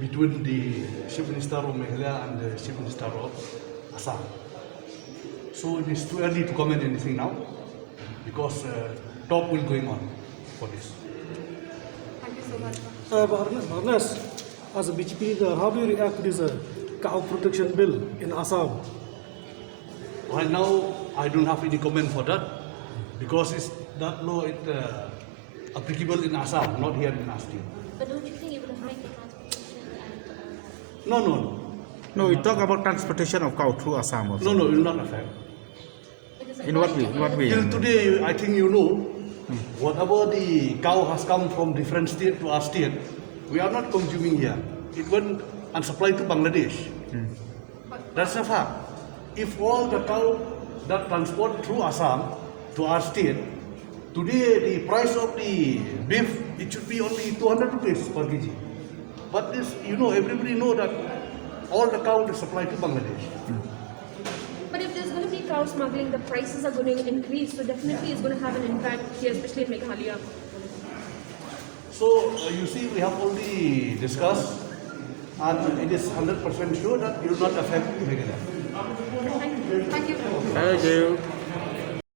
between the Chief Minister of Meghalaya and the Chief Minister of Assam. So it is too early to comment anything now because talk will going on for this. Thank you so much. Barnes, as a BJP leader, how do you react to this cow protection bill in Assam? Right now, I don't have any comment for that because that law is applicable in Assam, not here in Asti. But don't you think it will affect the transportation and No. No, we talk about transportation of cow through Assam also. No, it will not affect. because In what way? In what way? Till today, I think you know, whatever the cow has come from different state to our state, we are not consuming here. It went and supplied to Bangladesh. That's a fact. If all the cow that transport through Assam to our state, today the price of the beef, it should be only 200 rupees per kg. But this, everybody know that all the cow is supplied to Bangladesh. But if there's going to be cow smuggling, the prices are going to increase. So definitely it's going to have an impact here, especially in Meghalaya. So you see, we have already discussed, and it is 100% sure that it will not affect Meghalaya. Thank you. Thank you.